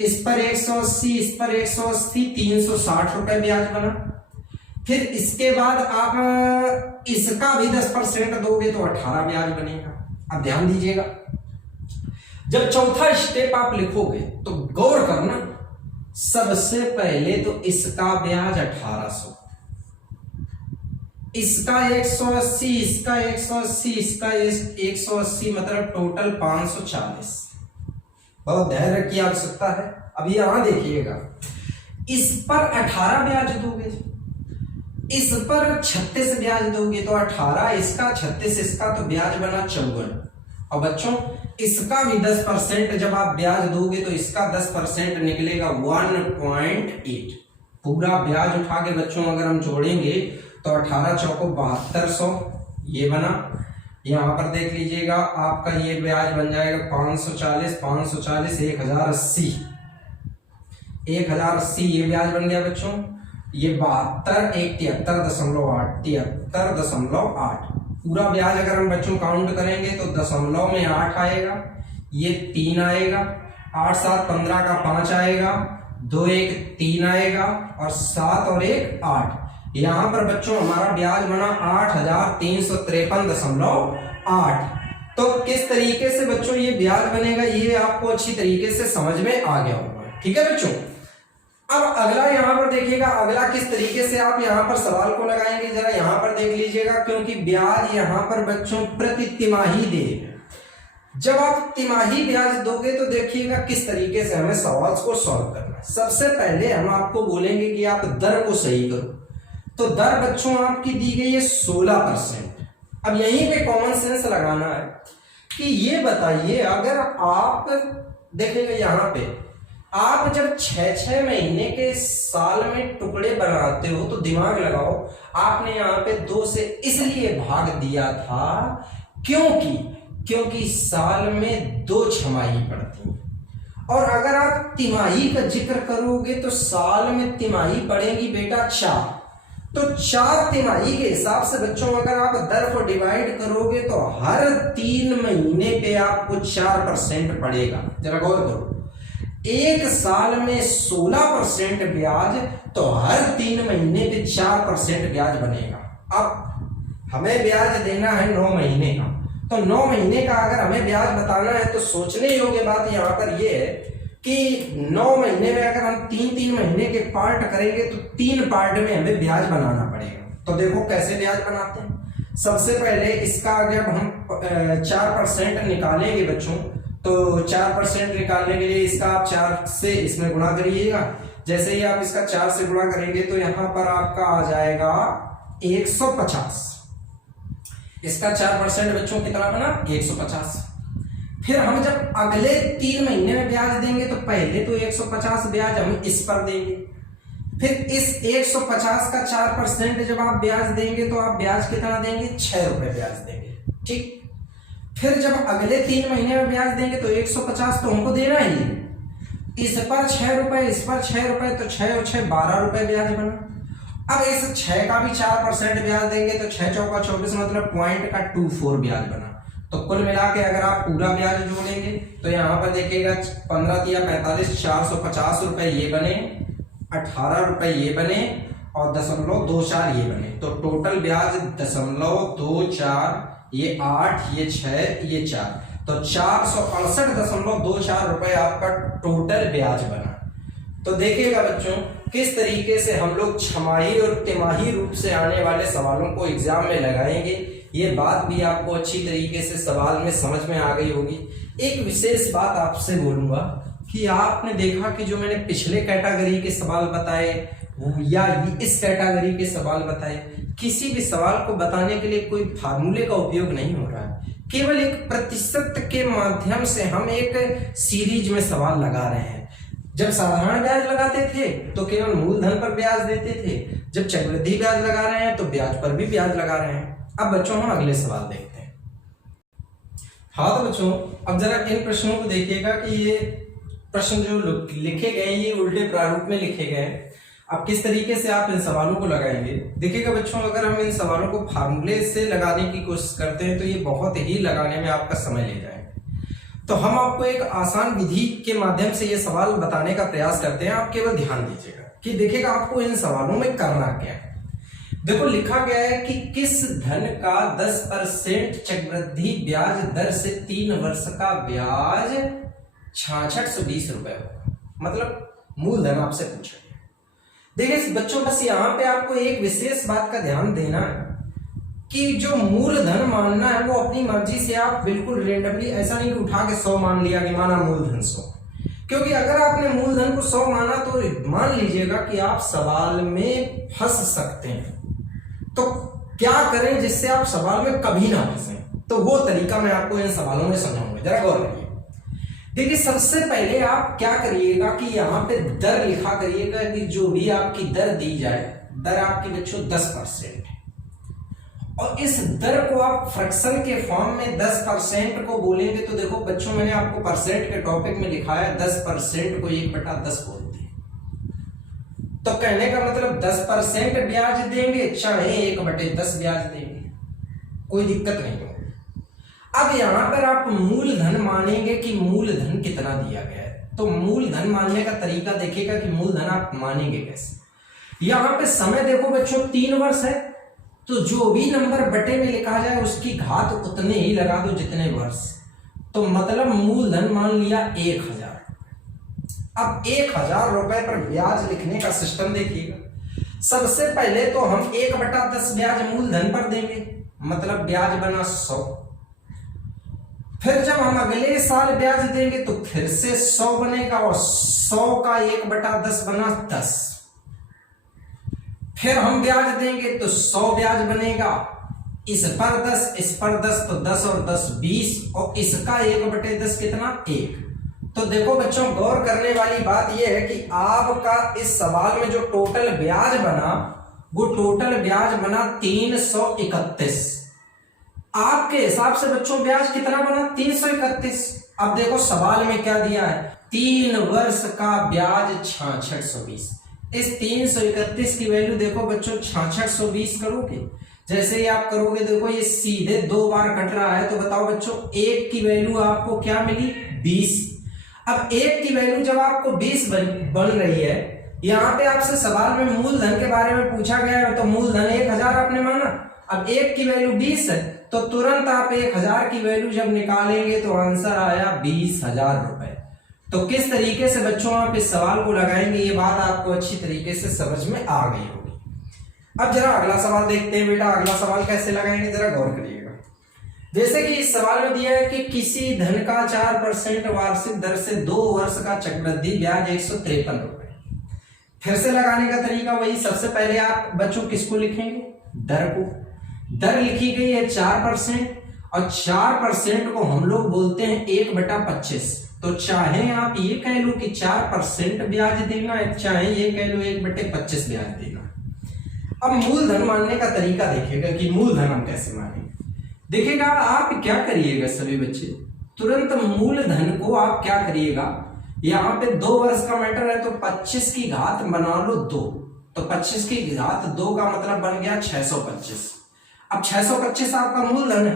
इस पर 180, इस पर 180, 360 रुपए ब्याज बना। फिर इसके बाद आप इसका भी 10% दोगे तो 18 ब्याज बनेगा। अब ध्यान दीजिएगा, जब चौथा स्टेप आप लिखोगे तो गौर करना, सबसे पहले तो इसका ब्याज 1800, इसका 180, इसका 180, इसका 180, मतलब टोटल 540। बहुत धैर्य की आवश्यकता है। अब यहां देखिएगा, इस पर 18 ब्याज दोगे, इस पर 36 ब्याज दोगे तो 18, इसका 36, इसका तो ब्याज बना 54। और बच्चों इसका भी 10% जब आप ब्याज दोगे तो इसका 10% निकलेगा 1.8। पूरा ब्याज उठा के बच्चों अगर हम जोड़ेंगे तो 18 चौको 7200 ये बना। यहां पर देख लीजिएगा आपका ये ब्याज बन जाएगा 540, 540, 1080, 1080 ये ब्याज बन गया बच्चों। ये 72, 73.8, 73.8। पूरा ब्याज अगर हम बच्चों काउंट करेंगे तो दशमलव में 8 आएगा, ये 3 आएगा, 8 7 15 का 5 आएगा, 2 1 3 आएगा, और 7 और 1 8। यहां पर बच्चों हमारा ब्याज बना 8,353.8। तो किस तरीके से बच्चों ये ब्याज बनेगा ये आपको अच्छी तरीके से समझ में आ गया होगा। ठीक है बच्चों, अब अगला यहां पर देखिएगा, अगला किस तरीके से आप यहां पर सवाल को लगाएंगे, जरा यहां पर देख लीजिएगा, क्योंकि ब्याज यहां पर बच्चों प्रति तिमाही दे, जब आप तिमाही ब्याज दोगे तो देखिएगा किस तरीके से हमें सवाल को सॉल्व करना है। सबसे पहले हम आपको बोलेंगे कि आप दर को सही करो। तो दर बच्चों आपकी दी गई है 16%। अब यहीं पे कॉमन सेंस लगाना है कि ये बताइए, अगर आप देखेंगे यहाँ पे आप जब 6-6 महीने के साल में टुकड़े बनाते हो तो दिमाग लगाओ, आपने यहाँ पे 2 से इसलिए भाग दिया था क्योंकि साल में 2 छमाही पड़ती हैं। और अगर आप तिमाही का जिक्र करोगे तो साल में तिमाही पड़ेगी बेटा 4। तो 4 तिमाही के हिसाब से बच्चों अगर आप दर को डिवाइड करोगे तो हर 3 महीने पे आपको 4% पड़ेगा। जरा गौर करो, एक साल में 16% ब्याज, तो हर 3 महीने पे 4% ब्याज बनेगा। अब हमें ब्याज देना है 9 महीने का, तो 9 महीने का अगर हमें ब्याज बताना है तो सोचने योग्य बात यहाँ पर यह है कि 9 महीने में अगर हम 3-3 महीने के पार्ट करेंगे तो 3 पार्ट में हमें ब्याज बनाना पड़ेगा। तो देखो कैसे ब्याज बनाते हैं। सबसे पहले इसका जब हम 4% निकालेंगे बच्चों, तो 4% निकालने के लिए इसका आप 4 से इसमें गुणा करिएगा। जैसे ही आप इसका 4 से गुणा करेंगे तो यहां पर आपका आ जाएगा 150। इसका 4% बच्चों कितना बना? 150। फिर हम जब अगले 3 महीने में ब्याज देंगे तो पहले तो 150 ब्याज हम इस पर देंगे, फिर इस 150 का 4% जब आप ब्याज देंगे तो आप ब्याज कितना देंगे? 6 रुपए ब्याज देंगे। ठीक, फिर जब अगले 3 महीने में ब्याज देंगे तो 150 तो हमको देना ही, इस पर 6 रुपए, इस पर 6 रुपए, तो 6 और 6 12 रुपए ब्याज बना। अब इस 6 का भी 4% ब्याज देंगे तो 6 चौका 24, मतलब पॉइंट का 24 ब्याज बना। तो कुल मिला के अगर आप पूरा ब्याज जोड़ेंगे तो यहाँ पर देखिएगा 15 या 45, 450 रुपए ये बने, 18 रुपए ये बने और 0.24 ये बने। तो टोटल ब्याज 0.24, ये 8, ये 6, ये 4, तो 468.24 रुपए आपका टोटल ब्याज बना। तो देखिएगा बच्चों किस तरीके से हम लोग छमाही और तिमाही रूप से आने वाले सवालों को एग्जाम में लगाएंगे। ये बात भी आपको अच्छी तरीके से सवाल में समझ में आ गई होगी। एक विशेष बात आपसे बोलूंगा कि आपने देखा कि जो मैंने पिछले कैटेगरी के सवाल बताए या इस कैटेगरी के सवाल बताए, किसी भी सवाल को बताने के लिए कोई फार्मूले का उपयोग नहीं हो रहा है, केवल एक प्रतिशत के माध्यम से हम एक सीरीज में सवाल लगा रहे हैं। जब साधारण ब्याज लगाते थे तो केवल मूलधन पर ब्याज देते थे, जब चक्रवृद्धि ब्याज लगा रहे हैं तो ब्याज पर भी ब्याज लगा रहे हैं। अब बच्चों हम अगले सवाल देखते हैं। हाँ तो बच्चों अब जरा इन प्रश्नों को देखिएगा कि ये प्रश्न जो लिखे गए ये उल्टे प्रारूप में लिखे गए हैं। अब किस तरीके से आप इन सवालों को लगाएंगे देखिएगा बच्चों। अगर हम इन सवालों को फार्मूले से लगाने की कोशिश करते हैं तो ये बहुत ही लगाने में आपका समय ले जाएगा। तो हम आपको एक आसान विधि के माध्यम से ये सवाल बताने का प्रयास करते हैं। आप केवल ध्यान दीजिएगा कि देखिएगा आपको इन सवालों में करना क्या है। देखो लिखा गया है कि किस धन का 10% चक्रवृद्धि ब्याज दर से 3 वर्ष का ब्याज 6620 रुपए होगा। मतलब मूलधन आपसे पूछा गया। देखिए बच्चों बस यहाँ पे आपको एक विशेष बात का ध्यान देना है कि जो मूलधन मानना है वो अपनी मर्जी से आप बिल्कुल रेंडमली, ऐसा नहीं कि उठा के 100 मान लिया कि माना मूलधन 100, क्योंकि अगर आपने मूलधन को 100 माना तो मान लीजिएगा कि आप सवाल में फंस सकते हैं। तो क्या करें जिससे आप सवाल में कभी ना फंसे, तो वो तरीका मैं आपको इन सवालों में समझाऊंगा। जरा गौर करिए। देखिए सबसे पहले आप क्या करिएगा कि यहाँ पे दर लिखा करिएगा कि जो भी आपकी दर दी जाए, दर आपकी बच्चों 10% है और इस दर को आप फ्रैक्शन के फॉर्म में 10% को बोलेंगे। तो देखो बच्चों मैंने आपको परसेंट के टॉपिक में लिखाया 10% को 1/10 बोलते हैं। तो कहने का मतलब 10% ब्याज देंगे चाहे 1/10 ब्याज देंगे, कोई दिक्कत नहीं होगी। अब यहां पर आप मूलधन मानेंगे कि मूलधन कितना दिया गया है। तो मूलधन मानने का तरीका देखिएगा कि मूलधन आप मानेंगे कैसे। यहां पे समय देखो बच्चों 3 वर्ष है, तो जो भी नंबर बटे में लिखा जाए उसकी घात उतने ही लगा दो जितने वर्ष। तो मतलब मूलधन मान लिया 1000। अब 1000 रुपए पर ब्याज लिखने का सिस्टम देखिएगा। सबसे पहले तो हम 1/10 ब्याज मूलधन पर देंगे, मतलब ब्याज बना 100। फिर जब हम अगले साल ब्याज देंगे तो फिर से 100 बनेगा और 100 का 1/10 बना 10। फिर हम ब्याज देंगे तो 100 ब्याज बनेगा, इस पर 10, इस पर 10, तो 10 और 10 20, और इसका 1/10 कितना 1। तो देखो बच्चों, गौर करने वाली बात यह है कि आपका इस सवाल में जो टोटल ब्याज बना वो टोटल ब्याज बना 331। आपके हिसाब से बच्चों ब्याज कितना बना 331। अब देखो सवाल में क्या दिया है, 3 वर्ष का ब्याज 6620। इस 331 की वैल्यू देखो बच्चों 6620 करोगे, जैसे ही आप करोगे देखो ये सीधे 2 बार कट रहा है, तो बताओ बच्चों 1 की वैल्यू आपको क्या मिली 20। अब 1 की वैल्यू जब आपको 20 बन रही है, यहाँ पे आपसे सवाल में मूलधन के बारे में पूछा गया है, तो मूलधन 1000 आपने माना। अब 1 की वैल्यू 20 है, तो तुरंत आप 1000 की वैल्यू जब निकालेंगे तो आंसर आया 20,000 रुपए। तो किस तरीके से बच्चों आप इस सवाल को लगाएंगे, ये बात आपको अच्छी तरीके से समझ में आ गई होगी। अब जरा अगला सवाल देखते हैं बेटा, अगला सवाल कैसे लगाएंगे जरा गौर करिएगा। जैसे कि इस सवाल में दिया है कि किसी धन का 4% वार्षिक दर से 2 वर्ष का चक्रवृद्धि ब्याज 153 रुपए। फिर से लगाने का तरीका वही, सबसे पहले आप बच्चों किसको लिखेंगे, दर को। दर लिखी गई है 4%, और 4% को हम लोग बोलते हैं 1/25। तो चाहे आप ये कह लो कि 4% ब्याज देना है, चाहे ये कह लो 1/25 ब्याज देना। अब मूलधन मानने का तरीका देखिएगा कि मूलधन हम कैसे मानेंगे। देखिएगा आप क्या करिएगा सभी बच्चे, तुरंत मूलधन को आप क्या करिएगा, यहाँ पे 2 वर्ष का मैटर है तो 25 की घात बना लो 2, तो 25 की घात 2 का मतलब बन गया 625। अब 625 आपका मूलधन है,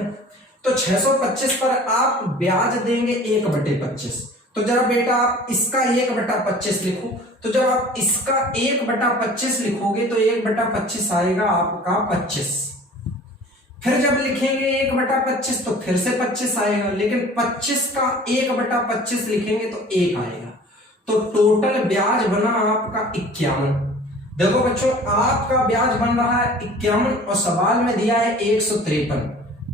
तो 625 पर आप ब्याज देंगे 1/25। तो जरा बेटा आप इसका 1/25 लिखो, तो जब आप इसका 1/25 लिखोगे तो 1/25 आएगा आपका 25। फिर जब लिखेंगे 1/25 तो फिर से 25 आएगा, लेकिन 25 का 1/25 लिखेंगे तो 1 आएगा। तो टोटल ब्याज बना आपका 51। देखो बच्चों आपका ब्याज बन रहा है 51 और सवाल में दिया है 153,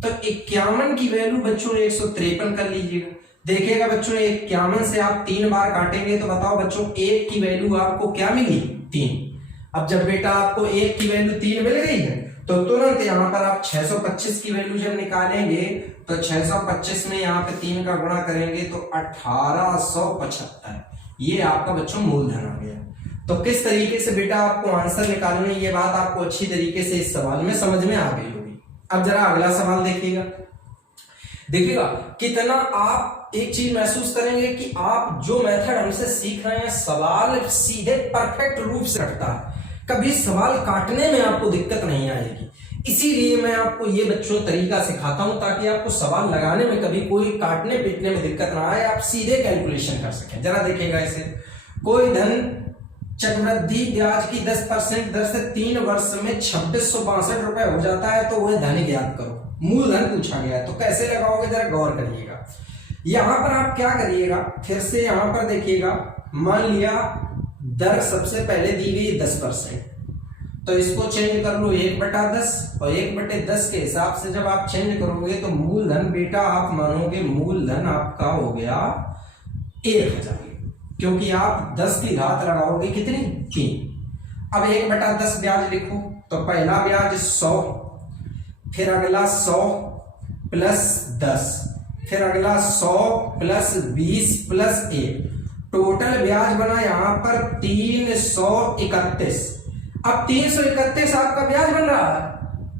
तो 51 की वैल्यू बच्चों 153 कर लीजिएगा। देखिएगा बच्चों 51 से आप 3 बार काटेंगे तो बताओ बच्चों 1 की वैल्यू आपको क्या मिली 3। अब जब बेटा आपको 1 की वैल्यू 3 मिल गई है तो तुरंत यहाँ पर आप 625 की वैल्यू जब निकालेंगे तो 625 में यहाँ पे 3 का गुणा करेंगे तो 1875, ये आपका बच्चों मूलधन आ गया। तो किस तरीके से बेटा आपको आंसर निकालना है, ये बात आपको अच्छी तरीके से इस सवाल में समझ में आ गई होगी। अब जरा अगला सवाल देखिएगा। देखिएगा कितना आप एक चीज महसूस करेंगे कि आप जो मेथड हमसे सीख रहे हैं, सवाल सीधे परफेक्ट रूप से रखता है, कभी सवाल काटने में आपको दिक्कत नहीं आएगी। इसीलिए मैं आपको ये बच्चों तरीका सिखाता हूं ताकि आपको सवाल लगाने में कभी कोई काटने पीटने में दिक्कत ना आए, आप सीधे कैलकुलेशन कर सकें। जरा देखिएगा इसे, कोई धन चक्रवृद्धि ब्याज की 10% दर से 3 वर्ष में 2662 रुपए हो जाता है, तो वह धन ज्ञात करो। मूलधन पूछा गया है, तो कैसे लगाओगे जरा गौर करिएगा। यहां पर आप क्या करिएगा, फिर से यहां पर देखिएगा, मान लिया दर सबसे पहले दी गई 10%, तो इसको चेंज कर लो 1/10, और 1/10 के हिसाब से जब आप चेंज करोगे तो मूलधन बेटा आप मानोगे मूलधन आपका हो गया 1000, क्योंकि आप 10 की घात लगाओगे कितनी 3। अब 1/10 ब्याज लिखो, तो पहला ब्याज 100, फिर अगला 100 प्लस 10, फिर अगला 100 प्लस 20 प्लस 1, टोटल ब्याज बना यहां पर 331। अब 331 आपका ब्याज बन रहा है,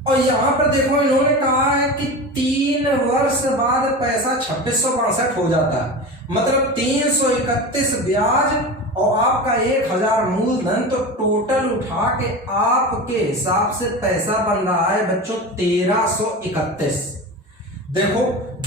और यहां पर देखो इन्होंने कहा है कि 3 वर्ष बाद पैसा 2662 हो जाता है, मतलब 331 ब्याज और आपका 1000 मूलधन, तो टोटल उठा के आपके हिसाब से पैसा बन रहा है बच्चों 1331। देखो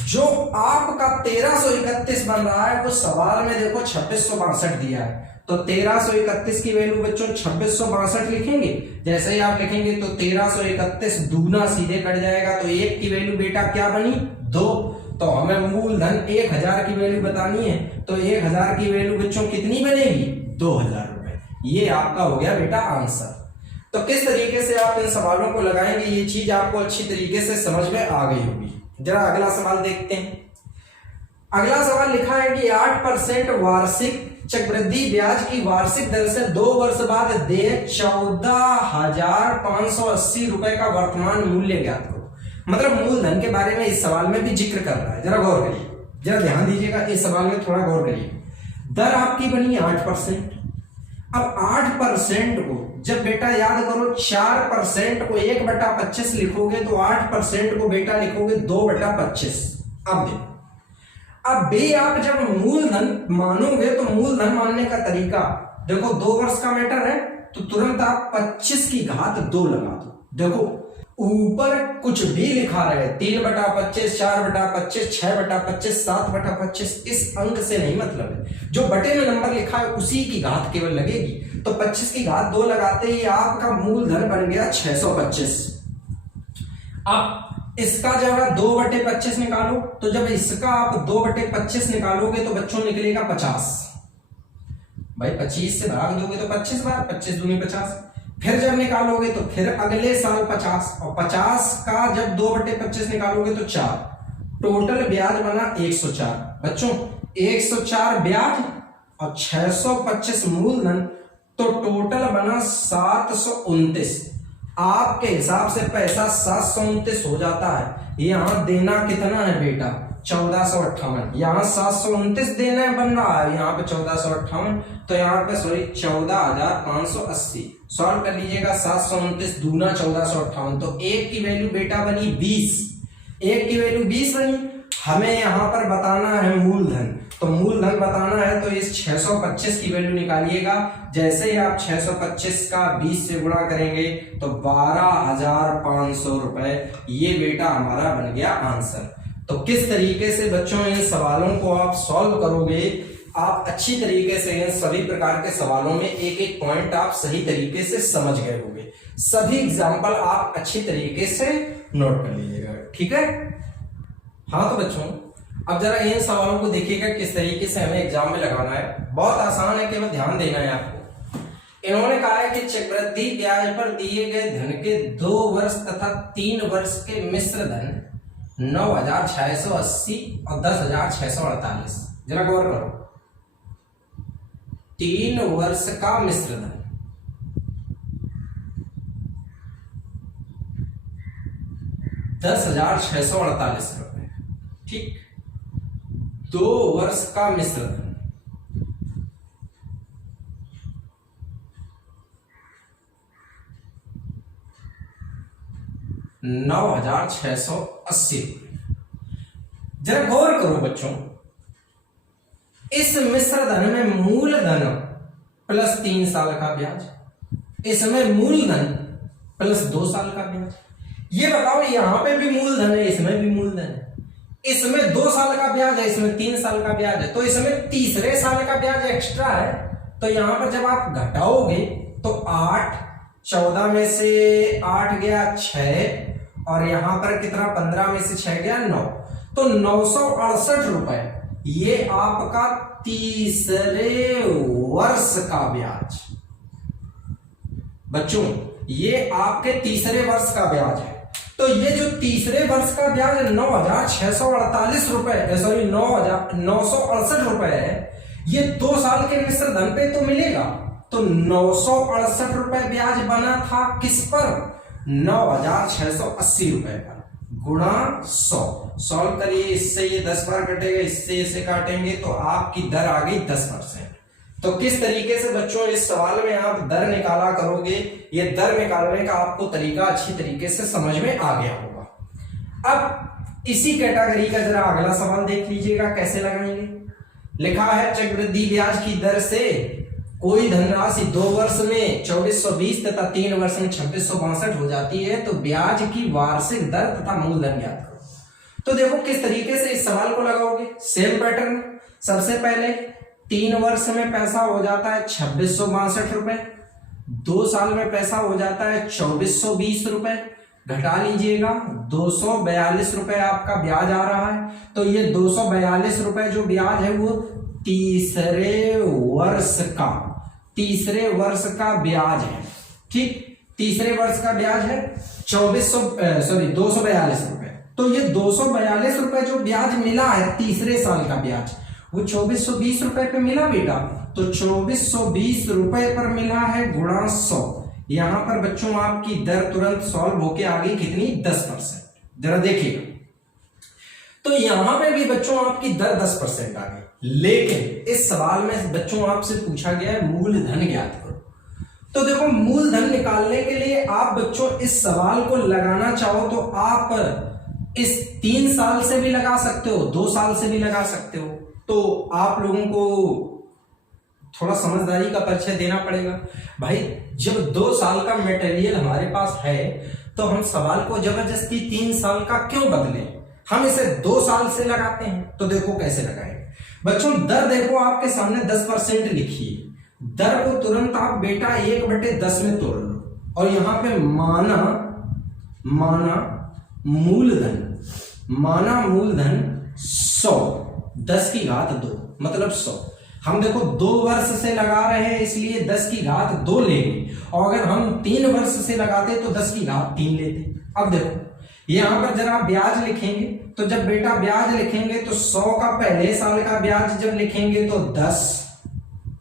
जो आपका 1331 बन रहा है वो सवाल में देखो 2662 दिया है, तो 1331 की वैल्यू बच्चों 2662 लिखेंगे। जैसे ही आप लिखेंगे तो 1331 दूना सीधे कट जाएगा, तो 1 की वैल्यू बेटा क्या बनी 2, तो हमें मूलधन 1000 की वैल्यू बतानी है, तो 1000 की वैल्यू बच्चों कितनी बनेगी 2000 रुपए। ये आपका हो गया बेटा आंसर। तो किस तरीके से आप इन सवालों को लगाएंगे ये चीज आपको अच्छी तरीके से समझ में आ गई होगी। जरा अगला सवाल देखते हैं। अगला सवाल लिखा है कि 8% वार्षिक चक्रवृद्धि ब्याज की वार्षिक दर से 2 वर्ष बाद देय 14,580 रुपए का वर्तमान मूल्य ज्ञात करो। मतलब मूलधन के बारे में इस सवाल में भी जिक्र कर रहा है। जरा गौर करिए, जरा ध्यान दीजिएगा, इस सवाल में थोड़ा गौर करिए। दर आपकी बनी 8%। अब 8% को जब बेटा याद करो 4% को 1/25 लिखोगे तो 8% को बेटा लिखोगे 2/25। अब देखो, अब भी आप जब मूलधन मानोगे तो मूलधन मानने का तरीका देखो, 2 वर्ष का मैटर है तो तुरंत आप 25 की घात 2 लगा दो। देखो ऊपर कुछ भी लिखा रहे 3/25, 4/25, 6/25, 7/25, इस अंक से नहीं मतलब है। जो बटे में नंबर लिखा है उसी की घात केवल लगेगी। तो 25 की घात 2 लगाते ही आपका मूलधन बन गया 625। अब इसका जब 2/25 निकालो तो जब इसका आप 2/25 निकालोगे तो बच्चों निकलेगा 50। भाई 25 से भाग दोगे तो 25 बार, 25 दूनी 50। फिर जब निकालोगे तो फिर अगले साल 50, और 50 का जब 2/25 निकालोगे तो 4। टोटल ब्याज बना 104। बच्चों 104 ब्याज और 625 मूलधन, तो टोटल बना 729। आपके हिसाब से पैसा 729 हो जाता है। यहां देना कितना है बेटा 1458, यहाँ 729 देना बन रहा है, यहाँ पे 1458, तो यहाँ पे सॉरी 14,580। सॉल्व कर लीजिएगा, 729 दूना 1458, तो एक की वैल्यू बेटा बनी 20। एक की वैल्यू 20 बनी। हमें यहाँ पर बताना है मूलधन, तो मूलधन बताना है तो इस 625 की वैल्यू निकालिएगा। जैसे ही आप 625 का 20 से गुणा करेंगे तो 12,500 रुपए, ये बेटा हमारा बन गया आंसर। तो किस तरीके से बच्चों इन सवालों को आप सॉल्व करोगे, आप अच्छी तरीके से इन सभी प्रकार के सवालों में एक एक पॉइंट आप सही तरीके से समझ गए होंगे। सभी एग्जाम्पल आप अच्छी तरीके से नोट कर लीजिएगा, ठीक है। हाँ तो बच्चों अब जरा इन सवालों को देखिएगा किस तरीके से हमें एग्जाम में लगाना है। बहुत आसान है, केवल ध्यान देना है आपको। इन्होंने कहा है कि चक्रवृद्धि ब्याज पर दिए गए धन के 2 वर्ष तथा 3 वर्ष के मिश्र धन 9,680 और 10,648। जरा गौर करो, 3 वर्ष का मिश्र धन 10,648 रुपए, ठीक। 2 वर्ष का मिश्र धन 9,680। जरा गौर करो बच्चों, इस मिश्र धन में मूलधन प्लस 3 साल का ब्याज, इसमें मूलधन प्लस 2 साल का ब्याज। ये बताओ यहां पे भी मूलधन है, इसमें भी मूलधन है, इसमें 2 साल का ब्याज है, इसमें 3 साल का ब्याज है, तो इसमें तीसरे साल का ब्याज एक्स्ट्रा है। तो यहां पर जब आप घटाओगे तो 8, 14 में से 8 गया 6, और यहां पर कितना 15 में से 6 गया 9, तो 968 रुपए ये आपका तीसरे वर्ष का ब्याज। बच्चों ये आपके तीसरे वर्ष का ब्याज है। तो ये जो तीसरे वर्ष का ब्याज 9,648 रुपए, सॉरी 968 रुपए है, ये 2 साल के मिश्र धन पे तो मिलेगा। तो 968 रुपए ब्याज बना था किस पर, 9,680 रुपए पर, गुणा 100। सॉल्व करिए, इससे ये 10 बार कटेगा, इससे इसे काटेंगे तो आपकी दर आ गई 10%। तो किस तरीके से बच्चों इस सवाल में आप दर निकाला करोगे, ये दर निकालने का आपको तरीका अच्छी तरीके से समझ में आ गया होगा। अब इसी कैटेगरी का जरा अगला सवाल देख लीजिएगा कैसे लगाएंगे। लिखा है चक्रवृद्धि ब्याज की दर से कोई धनराशि 2 वर्ष में 2420 तथा 3 वर्ष में 2662 हो जाती है, तो ब्याज की वार्षिक दर तथा मूलधन ज्ञात करो। तो देखो किस तरीके से इस सवाल को लगाओगे, सेम पैटर्न। सबसे पहले 3 वर्ष में पैसा हो जाता है 2662 रुपए, 2 साल में पैसा हो जाता है 2420 रुपए, घटा लीजिएगा 242 रुपए आपका ब्याज आ रहा है। तो ये 242 रुपए जो ब्याज है वो तीसरे वर्ष का ब्याज है, ठीक। तीसरे वर्ष का ब्याज है 242 रुपए। तो ये 242 रुपए जो ब्याज मिला है तीसरे साल का ब्याज, वो 2420 रुपए पे मिला बेटा। तो 2420 रुपए पर मिला है गुणा 100। यहां पर बच्चों आपकी दर तुरंत सॉल्व होके आ गई कितनी, 10%। जरा देखिएगा, तो यहां पे भी बच्चों आपकी दर 10% आ गई। लेकिन इस सवाल में बच्चों आपसे पूछा गया है मूलधन ज्ञात करो। तो देखो, मूलधन निकालने के लिए आप बच्चों इस सवाल को लगाना चाहो तो आप इस 3 साल से भी लगा सकते हो, 2 साल से भी लगा सकते हो। तो आप लोगों को थोड़ा समझदारी का परिचय देना पड़ेगा भाई। जब 2 साल का मटेरियल हमारे पास है तो हम सवाल को जबरदस्ती 3 साल का क्यों बदलें, हम इसे 2 साल से लगाते हैं। तो देखो कैसे लगाएंगे बच्चों। दर देखो आपके सामने 10% लिखी है। दर को तुरंत आप बेटा 1/10 में तोड़ लो और यहां पे माना मूलधन 100, 10 की घात 2 मतलब 100। हम देखो 2 वर्ष से लगा रहे हैं इसलिए 10 की घात 2 लेंगे, और अगर हम 3 वर्ष से लगाते तो 10 की घात 3 लेते। अब देखो यहां पर जरा ब्याज लिखेंगे, तो जब बेटा ब्याज लिखेंगे तो 100 का पहले साल का ब्याज जब लिखेंगे तो 10,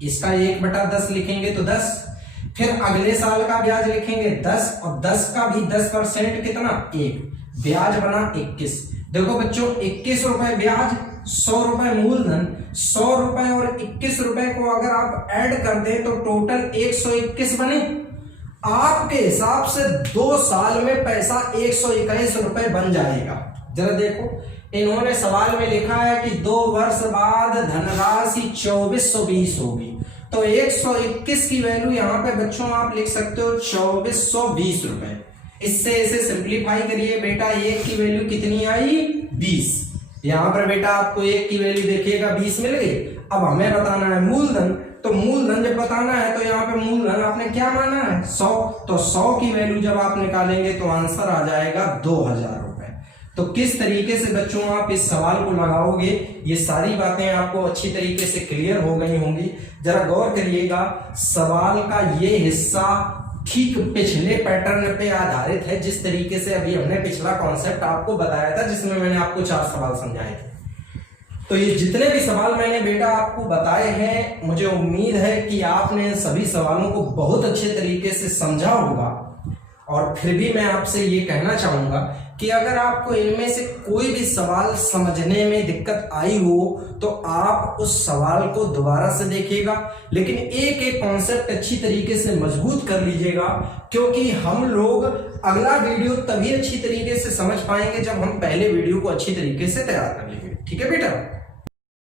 इसका 1/10 लिखेंगे तो 10, फिर अगले साल का ब्याज लिखेंगे 10, और 10 का भी 10% कितना, 1, ब्याज बना 21। देखो बच्चों 21 रुपए ब्याज, 100 रुपए मूलधन, 100 रुपए और 21 रुपए को अगर आप ऐड कर दें तो टोटल 121 बने। आपके हिसाब से 2 साल में पैसा 121 रुपए बन जाएगा। जरा देखो, इन्होंने सवाल में लिखा है कि 2 वर्ष बाद धनराशि 2420 होगी, तो 121 की वैल्यू यहां पे बच्चों आप लिख सकते हो 2420 रुपए। इससे इसे सिंप्लीफाई करिए बेटा, 1 की वैल्यू कितनी आई, 20। यहां पर बेटा आपको 1 की वैल्यू देखिएगा 20 मिल गई। अब हमें बताना है मूलधन, तो मूलधन जब बताना है तो यहाँ पे मूलधन आपने क्या माना है, 100। तो 100 की वैल्यू जब आप निकालेंगे तो आंसर आ जाएगा 2000 रुपए। तो किस तरीके से बच्चों आप इस सवाल को लगाओगे, ये सारी बातें आपको अच्छी तरीके से क्लियर हो गई होंगी। जरा गौर करिएगा, सवाल का ये हिस्सा ठीक पिछले पैटर्न पे आधारित है, जिस तरीके से अभी हमने पिछला कॉन्सेप्ट आपको बताया था, जिसमें मैंने आपको 4 सवाल समझाए थे। तो ये जितने भी सवाल मैंने बेटा आपको बताए हैं, मुझे उम्मीद है कि आपने सभी सवालों को बहुत अच्छे तरीके से समझा होगा। और फिर भी मैं आपसे ये कहना चाहूंगा कि अगर आपको इनमें से कोई भी सवाल समझने में दिक्कत आई हो तो आप उस सवाल को दोबारा से देखिएगा, लेकिन एक एक कॉन्सेप्ट अच्छी तरीके से मजबूत कर लीजिएगा, क्योंकि हम लोग अगला वीडियो तभी अच्छी तरीके से समझ पाएंगे जब हम पहले वीडियो को अच्छी तरीके से तैयार कर लेंगे। ठीक है बेटा।